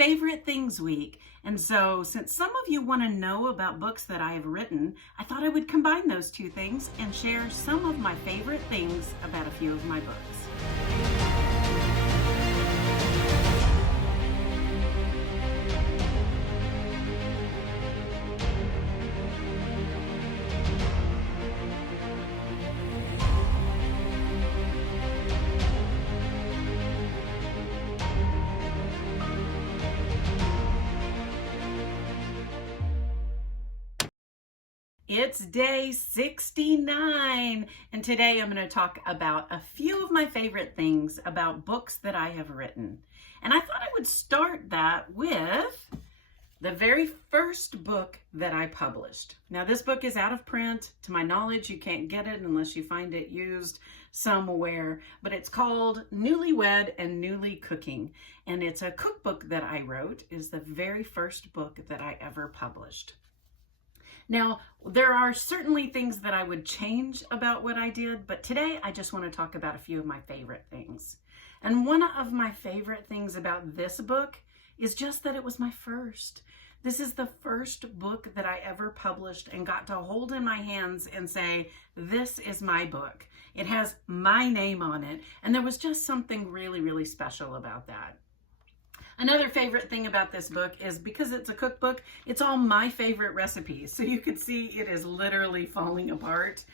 Favorite Things Week. And so since some of you want to know about books that I have written, I thought I would combine those two things and share some of my favorite things about a few of my books. It's day 69, and today I'm going to talk about a few of my favorite things about books that I have written. And I thought I would start that with the very first book that I published. Now, this book is out of print. To my knowledge, you can't get it unless you find it used somewhere, but it's called Newlywed and Newly Cooking, and it's a cookbook that I wrote. It is the very first book that I ever published. Now, there are certainly things that I would change about what I did, but today I just want to talk about a few of my favorite things. And one of my favorite things about this book is just that it was my first. This is the first book that I ever published and got to hold in my hands and say, this is my book. It has my name on it. And there was just something really, really special about that. Another favorite thing about this book is because it's a cookbook, it's all my favorite recipes. So you can see it is literally falling apart.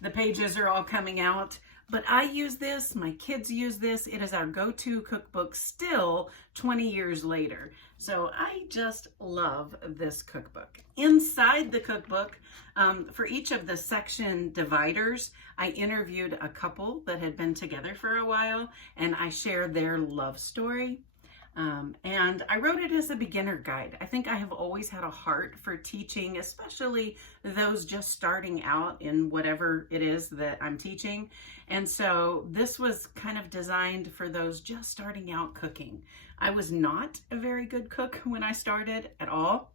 The pages are all coming out, but I use this, my kids use this. It is our go-to cookbook still 20 years later. So I just love this cookbook. Inside the cookbook, for each of the section dividers, I interviewed a couple that had been together for a while, and I shared their love story. And I wrote it as a beginner guide. I think I have always had a heart for teaching, especially those just starting out in whatever it is that I'm teaching. And so this was kind of designed for those just starting out cooking. I was not a very good cook when I started at all,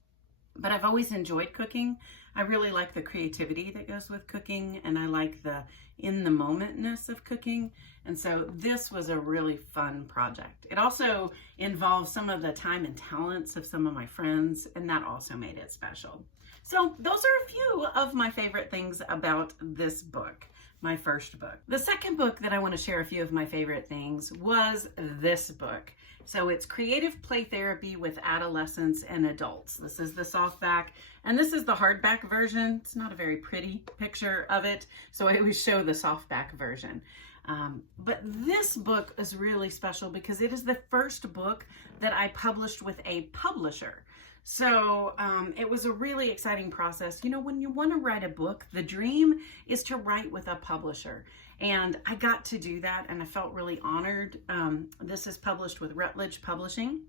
but I've always enjoyed cooking. I really like the creativity that goes with cooking, and I like the in-the-momentness of cooking. And so this was a really fun project. It also involved some of the time and talents of some of my friends, and that also made it special. So those are a few of my favorite things about this book, my first book. The second book that I want to share a few of my favorite things was this book. So it's Creative Play Therapy with Adolescents and Adults. This is the softback, and this is the hardback version. It's not a very pretty picture of it, so I always show the softback version. But this book is really special because it is the first book that I published with a publisher. So it was a really exciting process. You know, when you want to write a book, the dream is to write with a publisher. And I got to do that, and I felt really honored. This is published with Routledge Publishing.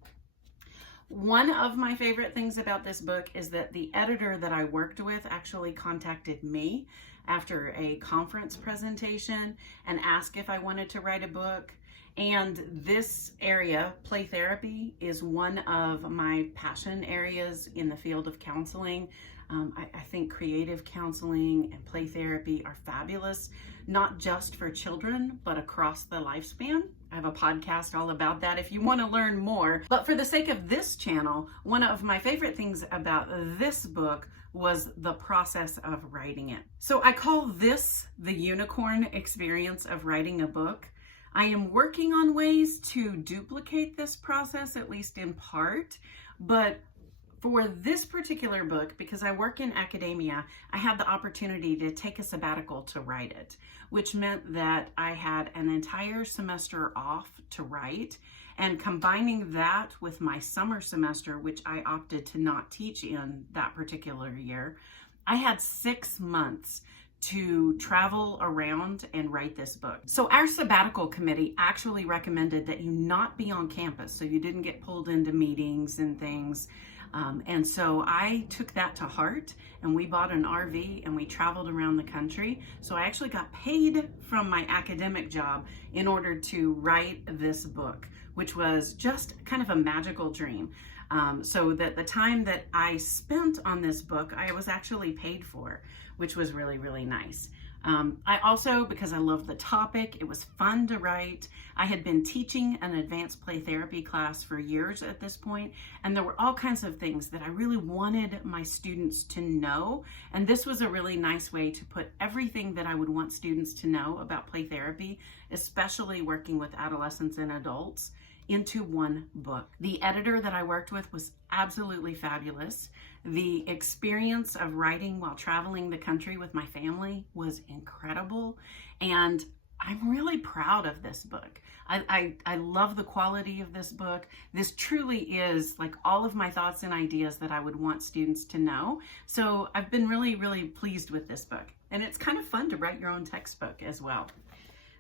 One of my favorite things about this book is that the editor that I worked with actually contacted me after a conference presentation and asked if I wanted to write a book. And this area, play therapy, is one of my passion areas in the field of counseling. I think creative counseling and play therapy are fabulous, not just for children, but across the lifespan. I have a podcast all about that if you want to learn more. But for the sake of this channel, one of my favorite things about this book was the process of writing it. So I call this the unicorn experience of writing a book. I am working on ways to duplicate this process, at least in part, but for this particular book, because I work in academia, I had the opportunity to take a sabbatical to write it, which meant that I had an entire semester off to write, and combining that with my summer semester, which I opted to not teach in that particular year, I had 6 months to travel around and write this book. So our sabbatical committee actually recommended that you not be on campus, so you didn't get pulled into meetings and things. And so I took that to heart, and we bought an RV and we traveled around the country. So I actually got paid from my academic job in order to write this book, which was just kind of a magical dream. So that the time that I spent on this book, I was actually paid for, which was really, really nice. I also, because I love the topic, it was fun to write. I had been teaching an advanced play therapy class for years at this point, and there were all kinds of things that I really wanted my students to know. And this was a really nice way to put everything that I would want students to know about play therapy, especially working with adolescents and adults, into one book. The editor that I worked with was absolutely fabulous. The experience of writing while traveling the country with my family was incredible, and I'm really proud of this book. I love the quality of this book. This truly is like all of my thoughts and ideas that I would want students to know. So I've been really, really pleased with this book, and it's kind of fun to write your own textbook as well.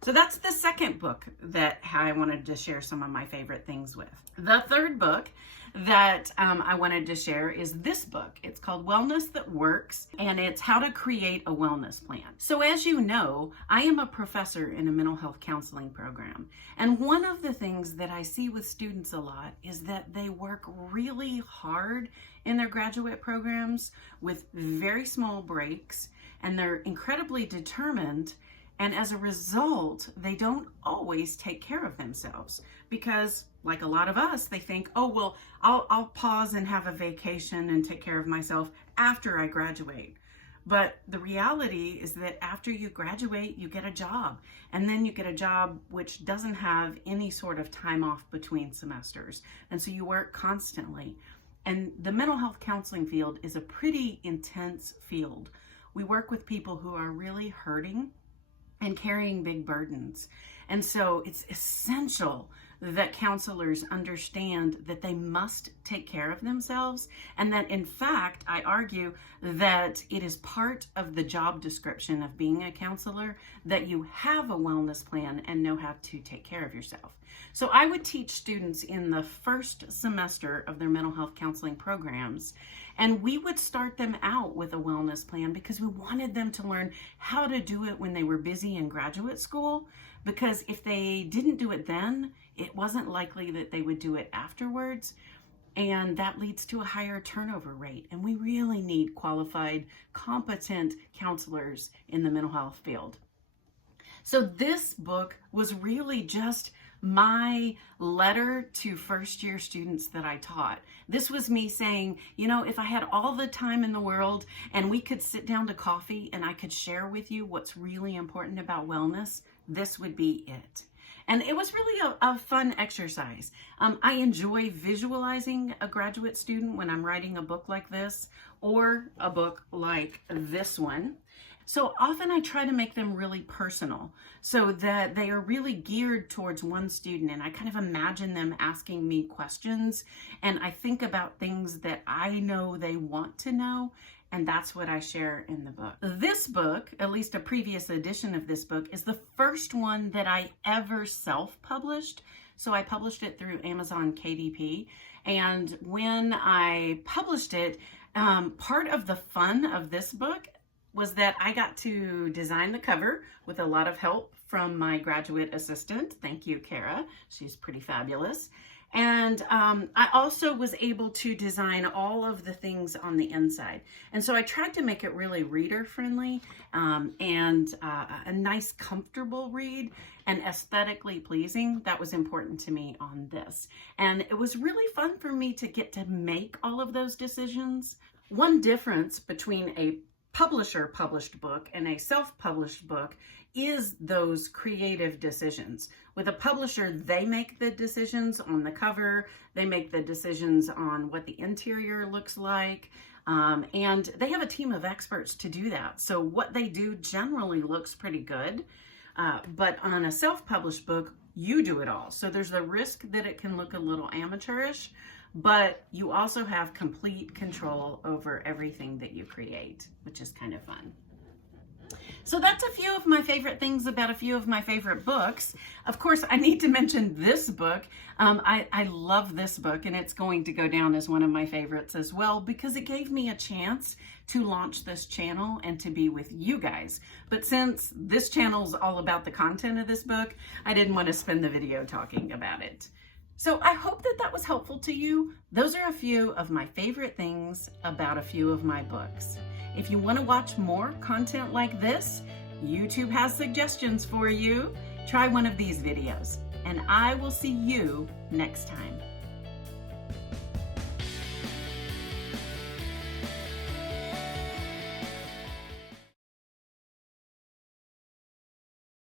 So that's the second book that I wanted to share some of my favorite things with. The third book that I wanted to share is this book. It's called Wellness That Works, and it's how to create a wellness plan. So as you know, I am a professor in a mental health counseling program. And one of the things that I see with students a lot is that they work really hard in their graduate programs with very small breaks, and they're incredibly determined. And as a result, they don't always take care of themselves because, like a lot of us, they think, oh, well, I'll pause and have a vacation and take care of myself after I graduate. But the reality is that after you graduate, you get a job. And then you get a job which doesn't have any sort of time off between semesters. And so you work constantly. And the mental health counseling field is a pretty intense field. We work with people who are really hurting and carrying big burdens. And so it's essential that counselors understand that they must take care of themselves, and that in fact, I argue that it is part of the job description of being a counselor that you have a wellness plan and know how to take care of yourself. So I would teach students in the first semester of their mental health counseling programs, and we would start them out with a wellness plan because we wanted them to learn how to do it when they were busy in graduate school, because if they didn't do it then, it wasn't likely that they would do it afterwards. And that leads to a higher turnover rate. And we really need qualified, competent counselors in the mental health field. So this book was really just my letter to first year students that I taught. This was me saying, you know, if I had all the time in the world and we could sit down to coffee and I could share with you what's really important about wellness, this would be it. And it was really a fun exercise. I enjoy visualizing a graduate student when I'm writing a book like this or a book like this one. So often I try to make them really personal so that they are really geared towards one student, and I kind of imagine them asking me questions, and I think about things that I know they want to know, and that's what I share in the book. This book, at least a previous edition of this book, is the first one that I ever self-published. So I published it through Amazon KDP, and when I published it, part of the fun of this book was that I got to design the cover with a lot of help from my graduate assistant. Thank you, Kara. She's pretty fabulous. And I also was able to design all of the things on the inside. And so I tried to make it really reader friendly and a nice, comfortable read and aesthetically pleasing. That was important to me on this. And it was really fun for me to get to make all of those decisions. One difference between a publisher-published book and a self-published book is those creative decisions. With a publisher, they make the decisions on the cover, they make the decisions on what the interior looks like, and they have a team of experts to do that. So what they do generally looks pretty good, but on a self-published book, you do it all. So there's the risk that it can look a little amateurish, but you also have complete control over everything that you create, which is kind of fun. So that's a few of my favorite things about a few of my favorite books. Of course, I need to mention this book. I love this book, and it's going to go down as one of my favorites as well because it gave me a chance to launch this channel and to be with you guys. But since this channel is all about the content of this book, I didn't want to spend the video talking about it. So I hope that that was helpful to you. Those are a few of my favorite things about a few of my books. If you want to watch more content like this, YouTube has suggestions for you. Try one of these videos, and I will see you next time.